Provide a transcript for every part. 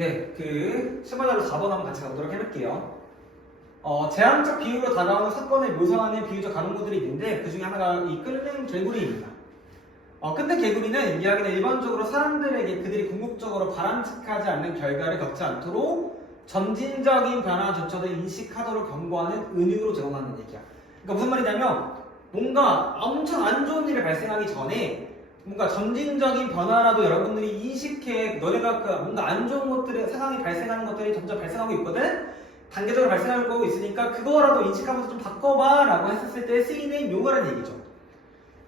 네, 그 실마리로 4번 한번 같이 가보도록 해볼게요. 제한적 비유로 다가오는 사건을 묘사하는 비유적 가능구들이 있는데 그 중에 하나가 이 끓는 개구리입니다. 끓는 개구리는 이야기는 일반적으로 사람들에게 그들이 궁극적으로 바람직하지 않는 결과를 겪지 않도록 점진적인 변화조차도 인식하도록 경고하는 은유로 제공하는 얘기야. 그러니까 무슨 말이냐면 뭔가 엄청 안 좋은 일이 발생하기 전에 뭔가 점진적인 변화라도 여러분들이 인식해. 너네가 뭔가 안 좋은 것들이 상황이 발생하는 것들이 점점 발생하고 있거든. 단계적으로 발생할 거고 있으니까 그거라도 인식하면서 좀 바꿔봐 라고 했었을 때 쓰이는 용어라는 얘기죠.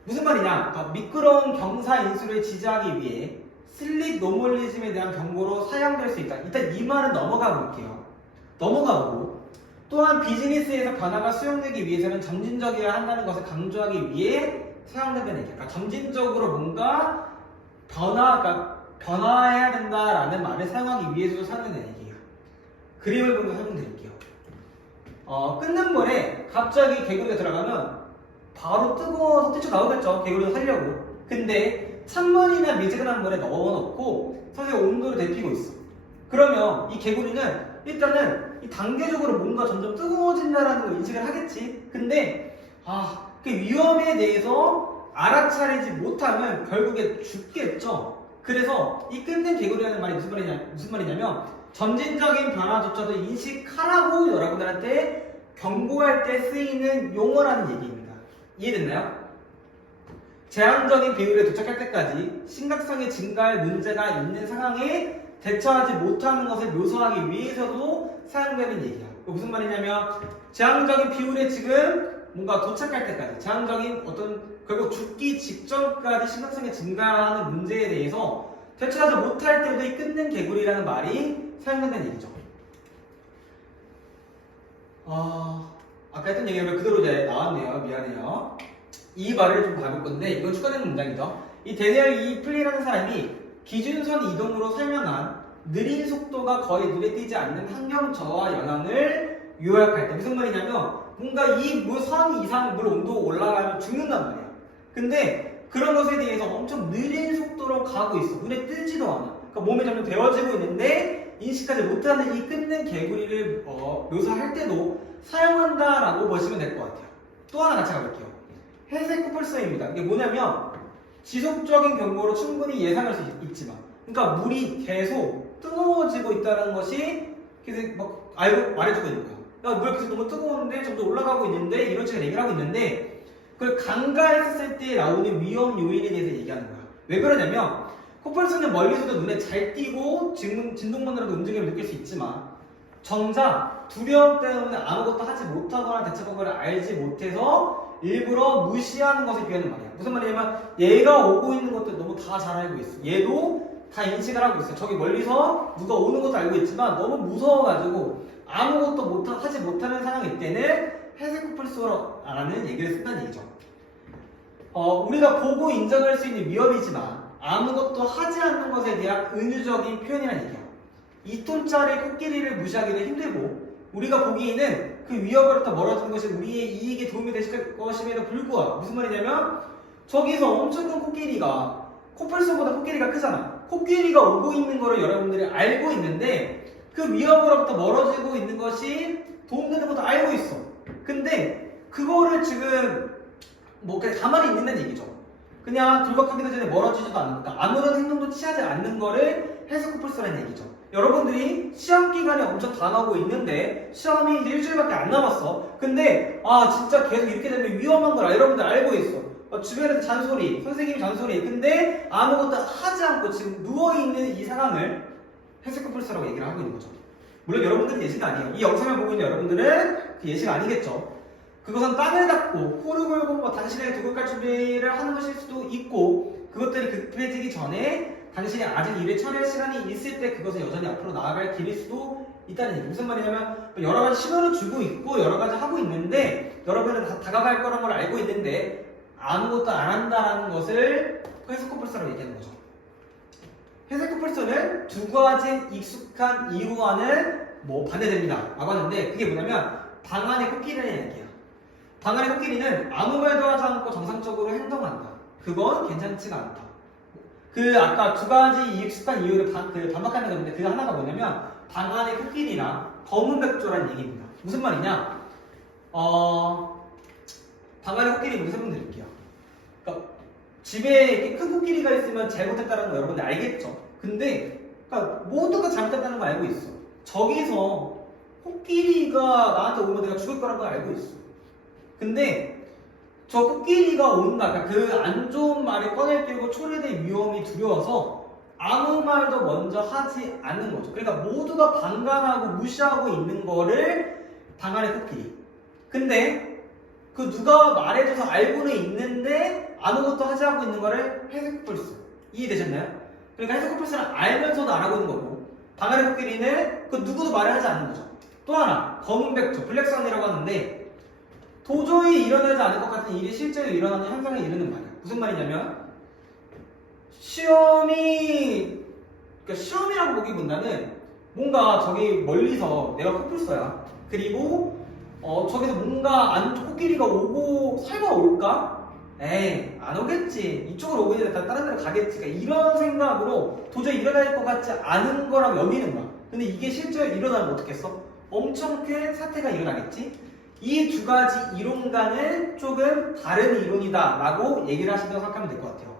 무슨 말이냐? 미끄러운 경사 인수를 지지하기 위해 슬립 노멀리즘에 대한 경고로 사용될 수 있다. 일단 이 말은 넘어가 볼게요. 넘어가 보고 또한 비즈니스에서 변화가 수용되기 위해서는 점진적이어야 한다는 것을 강조하기 위해 사용된다는 얘기야. 그러니까 점진적으로 뭔가 변화해야 된다라는 말을 사용하기 위해서도 사용된다는 얘기야. 그림을 보면서 설명드릴게요. 끓는 물에 갑자기 개구리가 들어가면 바로 뜨거워서 뛰쳐나오겠죠. 개구리를 살려고. 근데 찬물이나 미지근한 물에 넣어놓고 서서히 온도를 데피고 있어. 그러면 이 개구리는 일단은 이 단계적으로 뭔가 점점 뜨거워진다라는 걸 인식을 하겠지. 근데 그 위험에 대해서 알아차리지 못하면 결국에 죽겠죠. 그래서 이 끓는 개구리라는 말이 무슨 말이냐면 점진적인 변화조차도 인식하라고 여러분들한테 경고할 때 쓰이는 용어라는 얘기입니다. 이해됐나요? 제한적인 비율에 도착할 때까지 심각성이 증가할 문제가 있는 상황에 대처하지 못하는 것을 묘사하기 위해서도 사용되는 얘기야. 무슨 말이냐면 제한적인 비율에 지금 뭔가 도착할 때까지 제한적인 결국 죽기 직전까지 심각성이 증가하는 문제에 대해서 대처하지 못할 때도 이 끓는 개구리라는 말이 사용된다는 얘기죠. 아까 했던 얘기가 그대로 이제 나왔네요. 미안해요. 이 말을 좀 밟을 건데 이건 추가되는 문장이죠. 이 데니얼 E. 플리라는 사람이 기준선 이동으로 설명한 느린 속도가 거의 눈에 띄지 않는 환경 저하 영향을 요약할 때 무슨 말이냐면 뭔가 이 선 이상 물 온도가 올라가면 죽는단 말이야. 근데 그런 것에 대해서 엄청 느린 속도로 가고 있어. 눈에 띄지도 않아. 그러니까 몸이 점점 데워지고 있는데 인식하지 못하는 이 끓는 개구리를 묘사할 때도 사용한다라고 보시면 될 것 같아요. 또 하나 같이 가볼게요. 회색 코뿔소입니다. 이게 뭐냐면 지속적인 경고로 충분히 예상할 수 있지만 그러니까 물이 계속 뜨거워지고 있다는 것이 계속 막 알고 말해주고 있는 거야. 야, 물 계속 너무 뜨거운데 점점 올라가고 있는데 이런 식으로 얘기를 하고 있는데 그걸 간과했을 때 나오는 위험 요인에 대해서 얘기하는 거야. 왜 그러냐면 코뿔소는 멀리서도 눈에 잘 띄고 진동만으로도 움직임을 느낄 수 있지만 정작 두려움 때문에 아무것도 하지 못하거나 대처법을 알지 못해서 일부러 무시하는 것에 비하는 말이야. 무슨 말이냐면 얘가 오고 있는 것도 너무 다 잘 알고 있어. 얘도 다 인식을 하고 있어. 저기 멀리서 누가 오는 것도 알고 있지만 너무 무서워가지고 아무것도 하지 못하는 상황일 때는 회색 코뿔소라는 얘기를 쓴다는 얘기죠. 우리가 보고 인정할 수 있는 위협이지만 아무것도 하지 않는 것에 대한 은유적인 표현이라는 얘기야. 2톤짜리 코끼리를 무시하기도 힘들고 우리가 보기에는 그 위협으로부터 멀어지는 것이 우리의 이익에 도움이 될 것임에도 불구하고 무슨 말이냐면 저기서 엄청 큰 코끼리가 코뿔소보다 코끼리가 크잖아. 코끼리가 오고 있는 거를 여러분들이 알고 있는데 그 위협으로부터 멀어지고 있는 것이 도움되는 것도 알고 있어. 근데 그거를 지금 그냥 가만히 있는다는 얘기죠. 그냥 불격하기도 전에 멀어지지도 않으니까 아무런 행동도 취하지 않는 거를 회색 코뿔소라는 얘기죠. 여러분들이 시험 기간이 엄청 다가오고 있는데 시험이 이제 일주일밖에 안 남았어. 근데 진짜 계속 이렇게 되면 위험한 걸 여러분들 알고 있어. 주변에서 잔소리, 선생님이 잔소리. 근데 아무것도 하지 않고 지금 누워있는 이 상황을 회색 코뿔소라고 얘기를 하고 있는 거죠. 물론 여러분들은 예시가 아니에요. 이 영상을 보고 있는 여러분들은 그 예시가 아니겠죠. 그것은 땅을 닦고 코를 골고 당신에게 도둑할 준비를 하는 것일 수도 있고 그것들이 급해지기 전에 당신이 아직 일을 처리할 시간이 있을 때 그것은 여전히 앞으로 나아갈 길일 수도 있다는 얘기. 무슨 말이냐면 여러 가지 신호를 주고 있고 여러 가지 하고 있는데 여러분은 다 다가갈 거란 걸 알고 있는데 아무것도 안 한다는 것을 회색 코뿔소라고 얘기하는 거죠. 회색 코뿔소는 두 가지 익숙한 이유와는 반대됩니다 라고 하는데 그게 뭐냐면 방 안의 코끼리라는 얘기야. 방 안의 코끼리는 아무 말도 하지 않고 정상적으로 행동한다. 그건 괜찮지가 않다. 그 아까 두 가지 익숙한 이유를 반박하는 건데 그 하나가 뭐냐면 방안의 코끼리나 검은 백조라는 얘기입니다. 무슨 말이냐? 방안의 코끼리 문제 설명드릴게요. 그러니까 집에 이렇게 큰 코끼리가 있으면 잘못했다는 거 여러분들 알겠죠? 근데 그러니까 모두가 잘못했다는 거 알고 있어. 저기서 코끼리가 나한테 오면 내가 죽을 거라는 걸 알고 있어. 근데 저 코끼리가 온다. 그러니까 그 안 좋은 말을 꺼낼 끼고 초래될 위험이 두려워서 아무 말도 먼저 하지 않는 거죠. 그러니까 모두가 방관하고 무시하고 있는 거를 방안의 코끼리. 근데 그 누가 말해줘서 알고는 있는데 아무것도 하지 않고 있는 거를 해석플스. 이해되셨나요? 그러니까 해석플스는 알면서도 안 하고 있는 거고 방안의 코끼리는 그 누구도 말을 하지 않는 거죠. 또 하나 검은 백조, 블랙선이라고 하는데 도저히 일어나지 않을 것 같은 일이 실제로 일어나는 현상을 이루는 말이야. 무슨 말이냐면 그러니까 시험이라고 보기보다는 뭔가 저기 멀리서 내가 코뿔소야. 그리고 저기서 뭔가 코끼리가 오고 설마 올까? 에이 안 오겠지. 이쪽으로 오게 되면 다른 데로 가겠지. 그러니까 이런 생각으로 도저히 일어날 것 같지 않은 거라고 여기는 거야. 근데 이게 실제로 일어나면 어떻겠어? 엄청 큰 사태가 일어나겠지? 이 두 가지 이론과는 조금 다른 이론이다 라고 얘기를 하신다고 생각하면 될 것 같아요.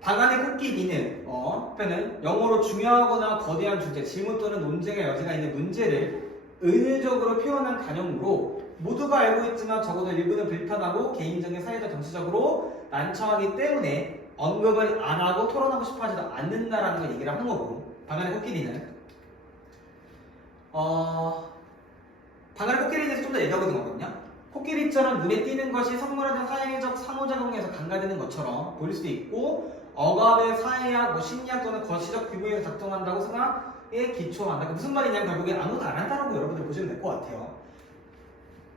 방안의 코끼리는 표현은 영어로 중요하거나 거대한 주제, 질문 또는 논쟁의 여지가 있는 문제를 은유적으로 표현한 간형으로 모두가 알고 있지만 적어도 일부는 불편하고 개인적인 사회적 정치적으로 난처하기 때문에 언급을 안 하고 토론하고 싶어 하지도 않는다라는 걸 얘기를 하는 거고 방안의 코끼리는 방안의 코끼리에 대해서 좀 더 얘기하고 있는 거거든요. 코끼리처럼 눈에 띄는 것이 선물하는 사회적 상호작용에서 간과되는 것처럼 보일 수도 있고 억압의 사회학, 심리학 또는 거시적 규모에서 작동한다고 생각에 기초한다. 무슨 말이냐면 결국엔 아무도 안 한다라고 여러분들 보시면 될 것 같아요.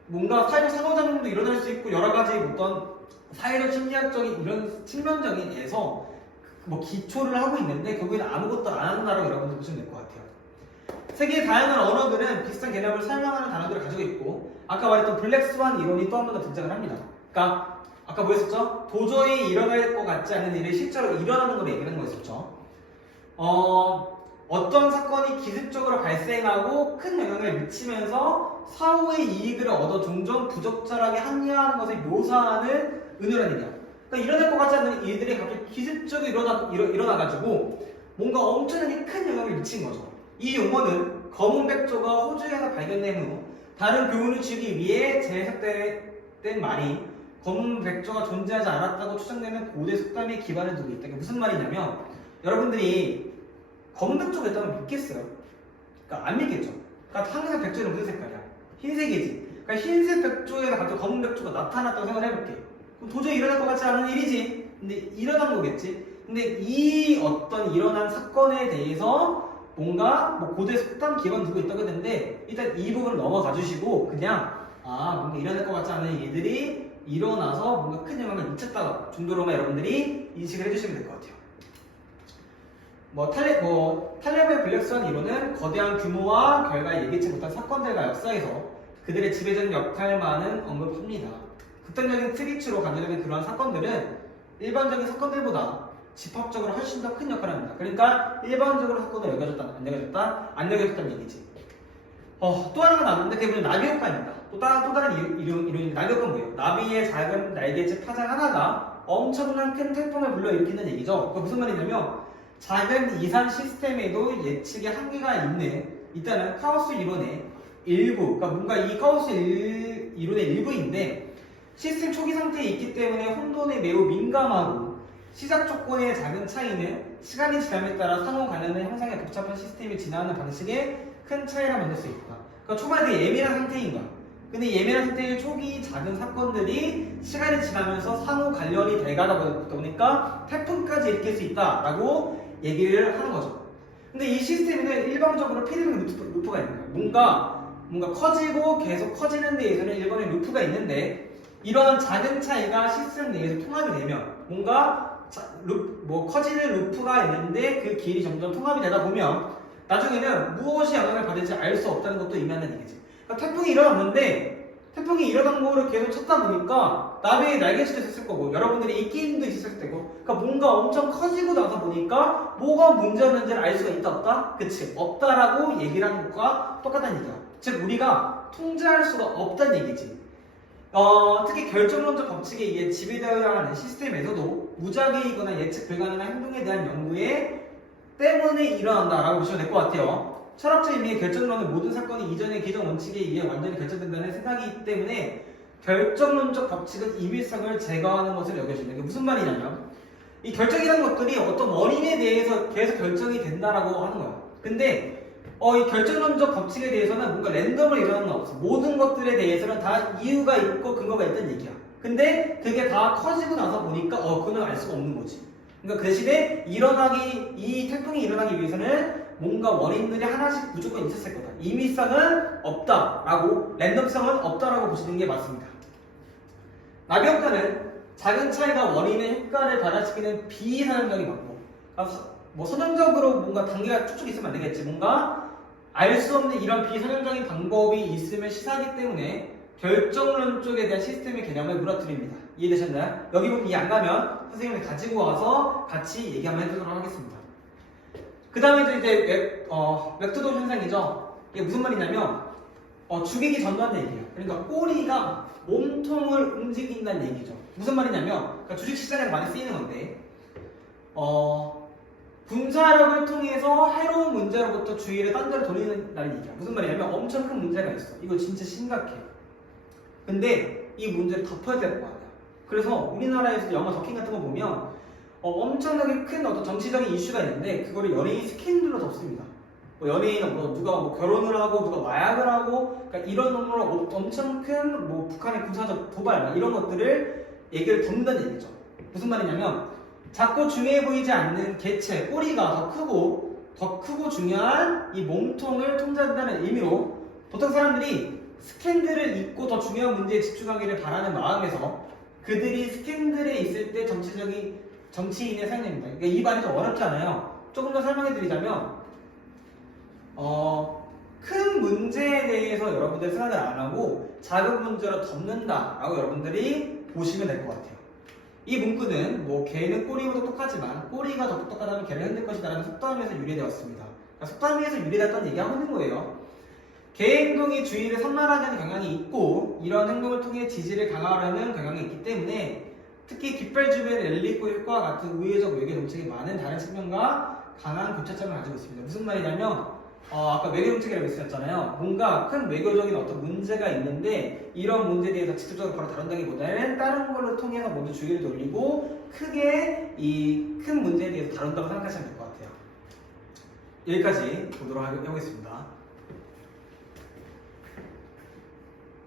뭔가 사회적 상호작용도 일어날 수 있고 여러 가지 어떤 사회적 심리학적인 이런 측면적인에서 뭐 기초를 하고 있는데 결국에는 아무것도 안 한다라고 여러분들 보시면 될 것 같아요. 세계의 다양한 언어들은 비슷한 개념을 설명하는 단어들을 가지고 있고 아까 말했던 블랙스완 이론이 또 한 번 더 등장을 합니다. 그러니까 아까 뭐였었죠? 도저히 일어날 것 같지 않은 일이 실제로 일어나는 걸 얘기하는 거였었죠. 어떤 사건이 기습적으로 발생하고 큰 영향을 미치면서 사후의 이익을 얻어 종종 부적절하게 합리화하는 것을 묘사하는 은유란 얘기야. 그러니까 일어날 것 같지 않은 일들이 갑자기 기습적으로 일어나가지고 뭔가 엄청나게 큰 영향을 미친 거죠. 이 용어는 검은 백조가 호주에서 발견된 후 다른 교훈을 주기 위해 재해석된 말이 검은 백조가 존재하지 않았다고 추정되는 고대 속담에 기반을 두고 있다. 이게 무슨 말이냐면 여러분들이 검은 백조가 있다면 믿겠어요? 그러니까 안 믿겠죠. 그러니까 항상 백조는 무슨 색깔이야? 흰색이지. 그러니까 흰색 백조에서 갑자기 검은 백조가 나타났다고 생각을 해볼게. 그럼 도저히 일어날 것 같지 않은 일이지. 근데 일어난 거겠지. 근데 이 어떤 일어난 사건에 대해서 뭔가 뭐 고대 속담 기반 두고 있다고 했는데 일단 이 부분을 넘어가 주시고 그냥 뭔가 일어날 것 같지 않은 일들이 일어나서 뭔가 큰 영향을 미쳤다 정도로만 여러분들이 인식을 해주시면 될 것 같아요. 탈레브의 블랙스완 이론은 거대한 규모와 결과 예기치 못한 사건들과 역사에서 그들의 지배적인 역할만은 언급합니다. 극단적인 트리츠로 간주되는 그러한 사건들은 일반적인 사건들보다 집합적으로 훨씬 더 큰 역할을 합니다. 그러니까 일반적으로 사건을 안 여겨졌다는 얘기지. 또 하나가 남는데 그게 뭐냐면 나비 효과입니다. 또 다른 이론이 나비 효과는 뭐예요? 나비의 작은 날개짓 파장 하나가 엄청난 큰 태풍을 불러일으키는 얘기죠. 그게 무슨 말이냐면 작은 이산 시스템에도 예측의 한계가 있다는 카오스 이론의 일부, 그러니까 뭔가 이 카오스 이론의 일부인데 시스템 초기 상태에 있기 때문에 혼돈에 매우 민감하고 시작 조건의 작은 차이는 시간이 지남에 따라 상호 관련된 형상의 복잡한 시스템이 진화하는 방식에 큰 차이가 만들 수 있다. 그러니까 초반에 되게 예민한 상태인 거야. 근데 예민한 상태의 초기 작은 사건들이 시간이 지나면서 상호 관련이 돼가다 보니까 태풍까지 일으킬 수 있다라고 얘기를 하는 거죠. 근데 이 시스템에는 일방적으로 피드백 루프가 있는 거예요. 뭔가 커지고 계속 커지는 데에서는 일본의 루프가 있는데 이런 작은 차이가 시스템 내에서 통합이 되면 뭔가 커지는 루프가 있는데 그 길이 점점 통합이 되다 보면 나중에는 무엇이 영향을 받을지 알 수 없다는 것도 의미하는 얘기지. 그러니까 태풍이 일어났는데 태풍이 일어난 거를 계속 찾다 보니까 나비의 날개짓도 있었을 거고 여러분들이 이 게임도 있었을 테고 그러니까 뭔가 엄청 커지고 나서 보니까 뭐가 문제였는지를 알 수가 있다 없다? 그치 없다라고 얘기를 하는 것과 똑같다는 얘기야. 즉 우리가 통제할 수가 없다는 얘기지. 특히 결정론적 법칙에 의해 지배되어야 하는 시스템에서도 무작위이거나 예측 불가능한 행동에 대한 연구에 때문에 일어난다라고 보시면 될 것 같아요. 철학적 의미의 결정론은 모든 사건이 이전의 기존 원칙에 의해 완전히 결정된다는 생각이기 때문에 결정론적 법칙은 임의성을 제거하는 것을 여겨진다. 이게 무슨 말이냐면 이 결정이라는 것들이 어떤 원인에 대해서 계속 결정이 된다라고 하는 거야. 근데 이 결정론적 법칙에 대해서는 뭔가 랜덤으로 일어나는 건 없어. 모든 것들에 대해서는 다 이유가 있고 근거가 있다는 얘기야. 근데 그게 다 커지고 나서 보니까 그는 알 수가 없는 거지. 그러니까 그 대신에 이 태풍이 일어나기 위해서는 뭔가 원인들이 하나씩 무조건 있었을 거다. 임의성은 없다라고, 랜덤성은 없다라고 보시는 게 맞습니다. 나비효과는 작은 차이가 원인의 효과를 발화시키는 비선형적인 방법. 뭐 선형적으로 뭔가 단계가 쭉쭉 있으면 안 되겠지. 뭔가 알 수 없는 이런 비선형적인 방법이 있음을 시사하기 때문에 결정론 쪽에 대한 시스템의 개념을 무너뜨립니다. 이해되셨나요? 여기 보면 이해 안 가면 선생님이 가지고 와서 같이 얘기 한번 해보도록 하겠습니다. 그 다음에 이제 웹투도 현상이죠. 이게 무슨 말이냐면 죽이기 전두한다는 얘기예요. 그러니까 꼬리가 몸통을 움직인다는 얘기죠. 무슨 말이냐면 그러니까 주식시장에서 많이 쓰이는 건데 분사력을 통해서 해로운 문제로부터 주의를 딴 데로 돌리는다는 얘기야. 무슨 말이냐면 엄청 큰 문제가 있어. 이거 진짜 심각해. 근데 이 문제를 덮어야 될 거 아니야. 그래서 우리나라에서 영화 더킹 같은 거 보면 엄청나게 큰 어떤 정치적인 이슈가 있는데 그거를 연예인 스캔들로 덮습니다. 뭐 연예인은 누가 결혼을 하고 누가 마약을 하고 그러니까 이런 놈으로 엄청 큰 북한의 군사적 도발 이런 것들을 얘기를 덮는다는 얘기죠. 무슨 말이냐면 작고 중요해 보이지 않는 개체, 꼬리가 더 크고 중요한 이 몸통을 통제한다는 의미로 보통 사람들이 스캔들을 잊고 더 중요한 문제에 집중하기를 바라는 마음에서 그들이 스캔들에 있을 때 정치인의 사용입니다. 그러니까 이 말이 좀 어렵잖아요. 조금 더 설명해 드리자면 큰 문제에 대해서 여러분들 생각을 안 하고 작은 문제로 덮는다 라고 여러분들이 보시면 될 것 같아요. 이 문구는 개는 꼬리보다 똑똑하지만 꼬리가 더 똑똑하다면 개를 흔들 것이다 라는 속담에서 유래되었습니다. 그러니까 속담에서 유래됐다는 얘기하고 있는 거예요. 개의 행동이 주의를 산만하게 하는 경향이 있고 이런 행동을 통해 지지를 강화하려는 경향이 있기 때문에 특히 깃발 주변의 엘리코 효과와 같은 우회적 외교 정책이 많은 다른 측면과 강한 교차점을 가지고 있습니다. 무슨 말이냐면 아까 외교 정책이라고 했었잖아요. 뭔가 큰 외교적인 어떤 문제가 있는데 이런 문제에 대해서 직접적으로 바로 다룬다기보다는 다른 걸로 통해서 먼저 주의를 돌리고 크게 이 큰 문제에 대해서 다룬다고 생각하시면 될 것 같아요. 여기까지 보도록 하겠습니다.